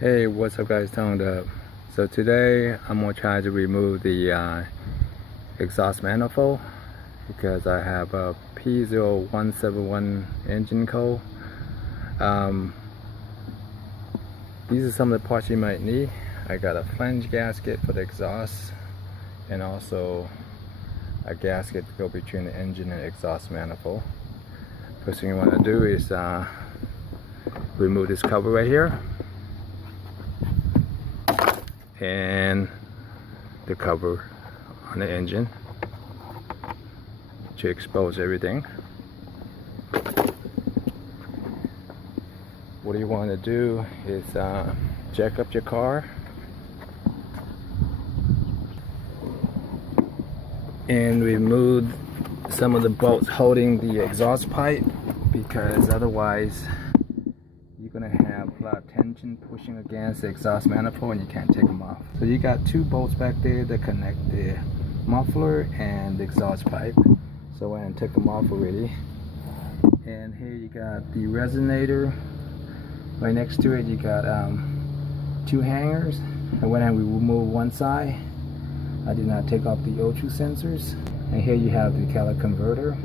Hey, what's up guys, DUBB. So today I'm gonna try to remove the exhaust manifold because I have a P0171 engine code. These are some of the parts you might need. I got a flange gasket for the exhaust and also a gasket to go between the engine and exhaust manifold. First thing you want to do is remove this cover right here and the cover on the engine to expose everything. What you want to do is jack up your car and remove some of the bolts holding the exhaust pipe, because otherwise you're gonna have a lot of tension pushing against the exhaust manifold and you can't take them off. So you got two bolts back there that connect the muffler and the exhaust pipe. So I went and took them off already. And here you got the resonator. Right next to it you got two hangers. I went and removed one side. I did not take off the O2 sensors. And here you have the catalytic converter.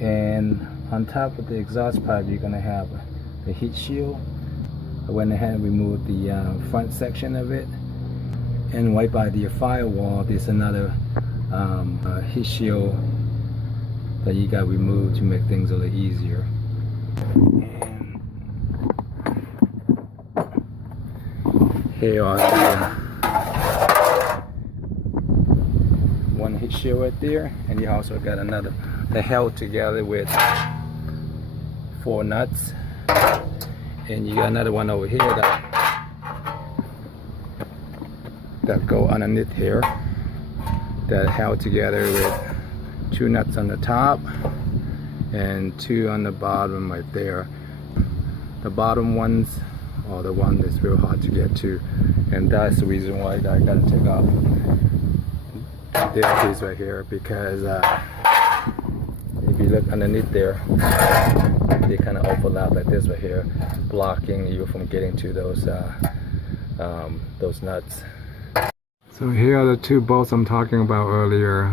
And on top of the exhaust pipe you're gonna have the heat shield. I went ahead and removed the front section of it, and right by the firewall there's another heat shield that you got removed to make things a little easier. And here are the one heat shield right there, and you also got another that held together with 4 nuts. And you got another one over here that go underneath here, that held together with 2 nuts on the top and 2 on the bottom right there. The bottom ones are the one that's real hard to get to, and that's the reason why I gotta take off this piece right here, because if you look underneath there, they kind of overlap like this right here, blocking you from getting to those nuts. So here are the 2 bolts I'm talking about earlier.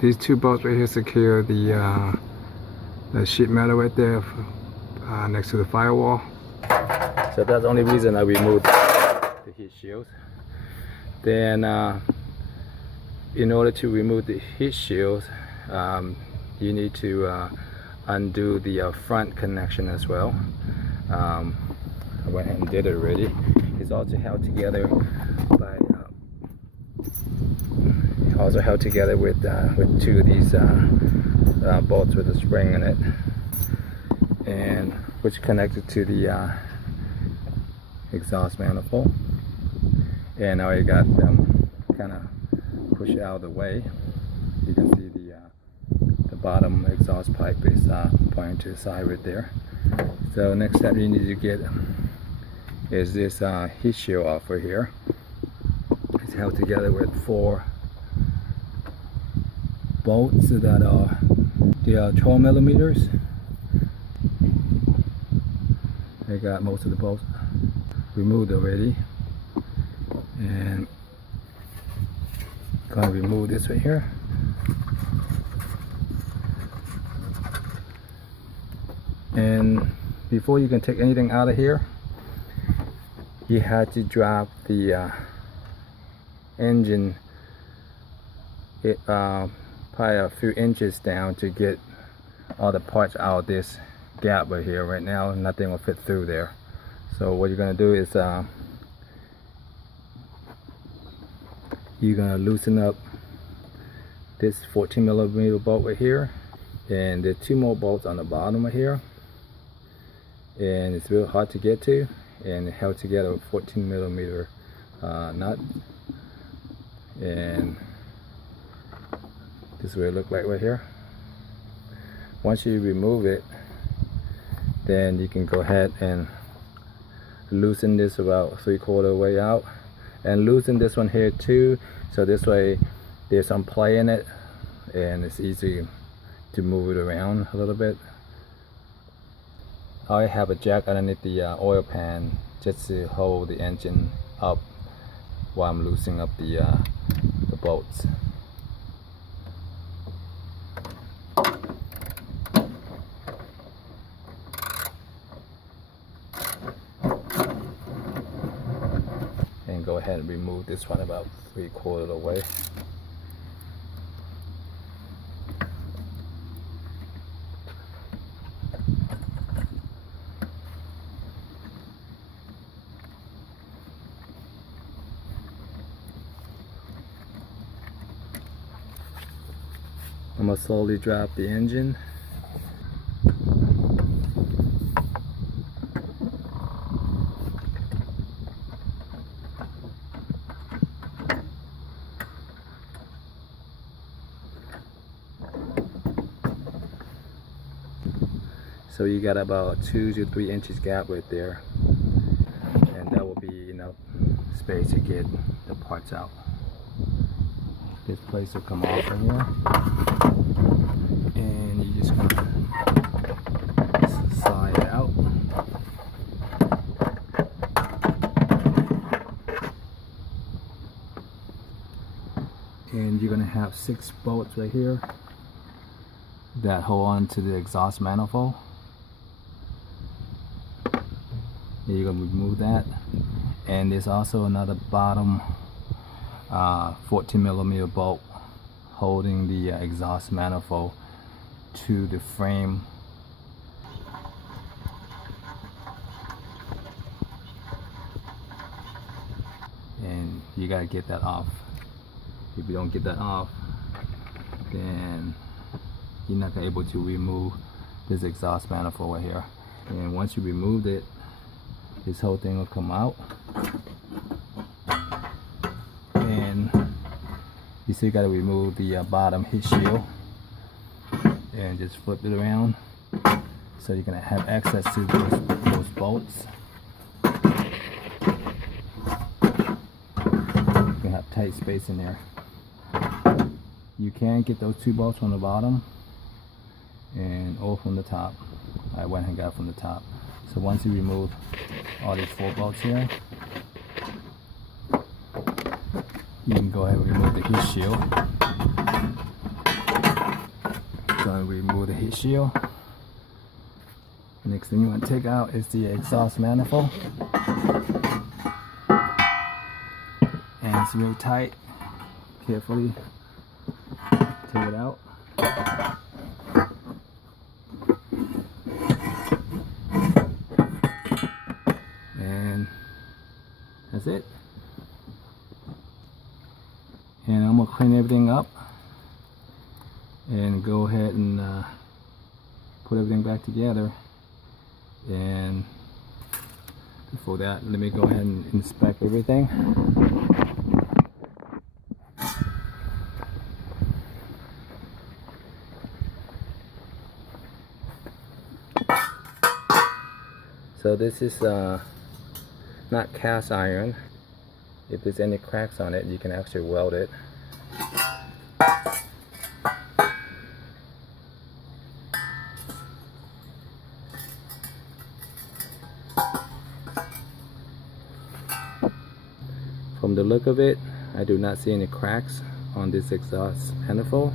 These 2 bolts right here secure the sheet metal right there next to the firewall. So that's the only reason I removed the heat shields. Then in order to remove the heat shields, you need to undo the front connection as well. I went ahead and did it already. It's also held together by with 2 of these bolts with a spring in it, and which connected to the exhaust manifold. And I already got them kind of pushed out of the way. You can see the bottom exhaust pipe is pointing to the side right there. So next step you need to get is this heat shield off right here. It's held together with 4 bolts that are 12 millimeters. I got most of the bolts removed already, and I'm gonna remove this right here. And before you can take anything out of here, you had to drop the engine probably a few inches down to get all the parts out of this gap right here. Right now nothing will fit through there. So what you're going to do is you're going to loosen up this 14 millimeter bolt right here, and there's 2 more bolts on the bottom right here, and it's real hard to get to, and it held together with 14 millimeter nut. And this is what it looked like right here. Once you remove it, then you can go ahead and loosen this about 3/4 way out, and loosen this one here too, so this way there's some play in it and it's easy to move it around a little bit. I have a jack underneath the oil pan just to hold the engine up while I'm loosening up the bolts. And go ahead and remove this one about 3/4 of the way. I'm gonna slowly drop the engine. So you got about 2 to 3 inches gap right there, and that will be enough space to get the parts out. This place will come off from here, and you just gonna slide it out. And you're gonna have 6 bolts right here that hold on to the exhaust manifold. You're gonna remove that, and there's also another bottom 14mm bolt holding the exhaust manifold to the frame. And you gotta get that off. If you don't get that off, then you're not gonna be able to remove this exhaust manifold right here. And once you removed it, this whole thing will come out, and you still got to remove the bottom heat shield and just flip it around so you're going to have access to those bolts. You can have tight space in there. You can get those 2 bolts from the bottom and or from the top. I went and got from the top. So once you remove all these 4 bolts here, you can go ahead and remove the heat shield. So remove the heat shield. Next thing you want to take out is the exhaust manifold. And it's real tight. Carefully take it out. That's it. And I'm gonna clean everything up and go ahead and put everything back together. And before that, let me go ahead and inspect everything. So this is not cast iron. If there's any cracks on it, you can actually weld it. From the look of it, I do not see any cracks on this exhaust manifold.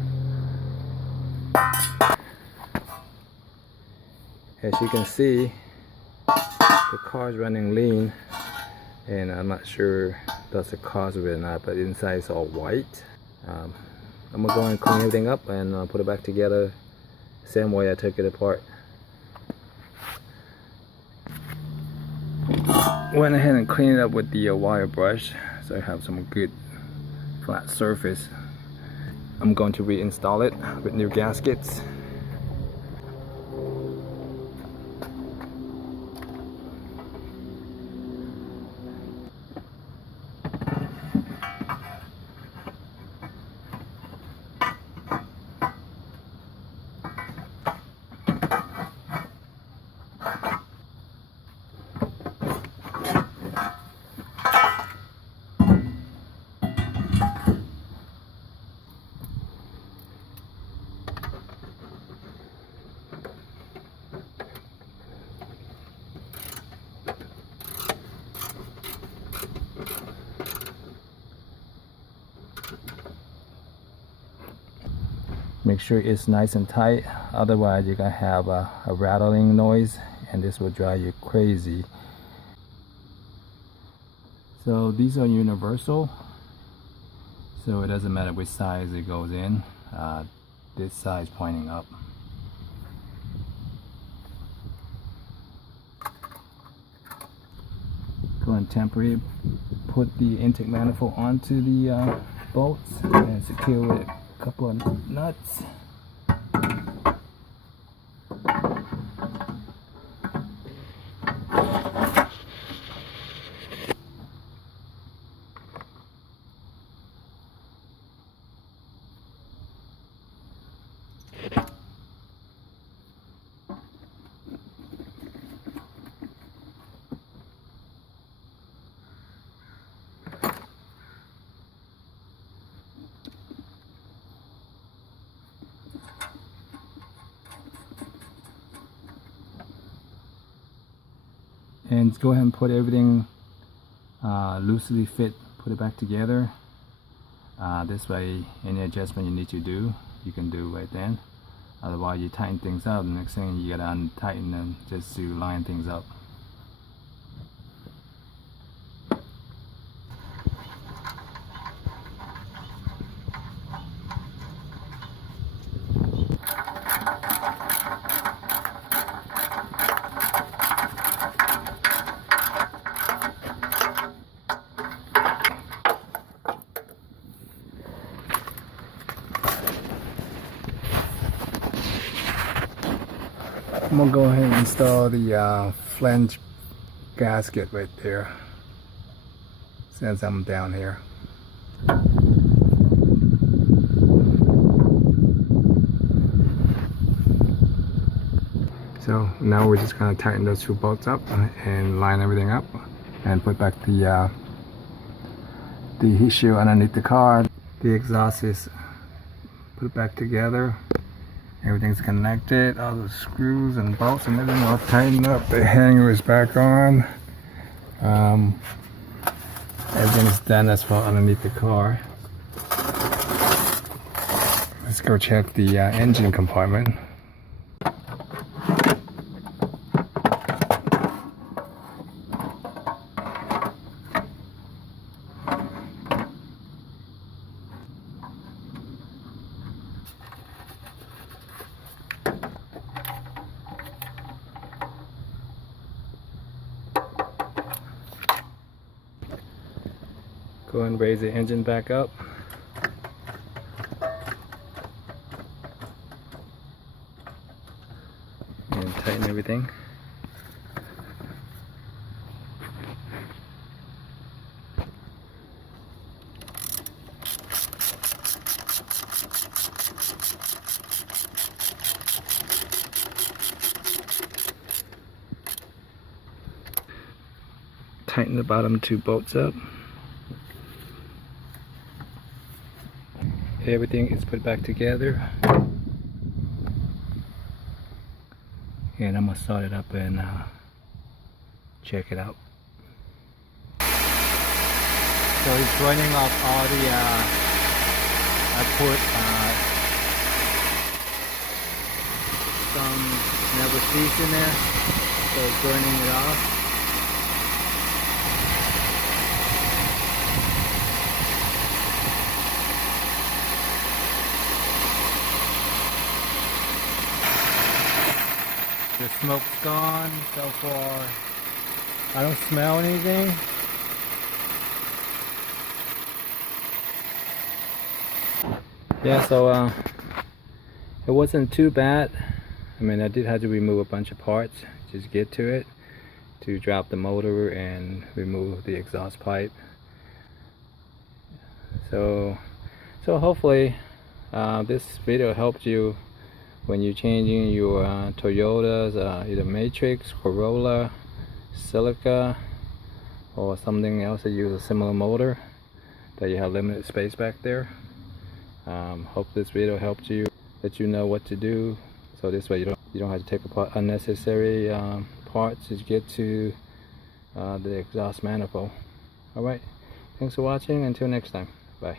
As you can see, the car is running lean, and I'm not sure that's the cause of it or not, but inside is all white. I'm gonna go and clean everything up and put it back together same way I took it apart. Went ahead and cleaned it up with the wire brush, so I have some good flat surface. I'm going to reinstall it with new gaskets. Make sure it's nice and tight, otherwise you're gonna have a rattling noise and this will drive you crazy. So these are universal, so it doesn't matter which size it goes in. This side is pointing up. Go and temporarily put the intake manifold onto the bolts and secure with a couple of nuts. And go ahead and put everything loosely fit, put it back together. This way, any adjustment you need to do, you can do right then. Otherwise, you tighten things up, the next thing you gotta untighten them just to line things up. I'm gonna go ahead and install the flange gasket right there since I'm down here. So now we're just gonna tighten those two bolts up and line everything up and put back the heat shield underneath the car. The exhaust is put it back together. Everything's connected, all the screws and bolts and everything all tightened up. The hanger is back on. Everything's done as well underneath the car. Let's go check the engine compartment. Go and raise the engine back up. And tighten everything. Tighten the bottom two bolts up. Everything is put back together, and I'm gonna start it up and check it out. So it's running off all the I put some never grease in there, so it's burning it off. The smoke's gone so far. I don't smell anything. Yeah, so it wasn't too bad. I mean, I did have to remove a bunch of parts just get to it, to drop the motor and remove the exhaust pipe. So hopefully this video helped you when you're changing your Toyotas, either Matrix, Corolla, Celica, or something else that uses a similar motor that you have limited space back there. Hope this video helped you, let you know what to do, so this way you don't have to take apart unnecessary parts to get to the exhaust manifold. Alright, thanks for watching. Until next time, bye.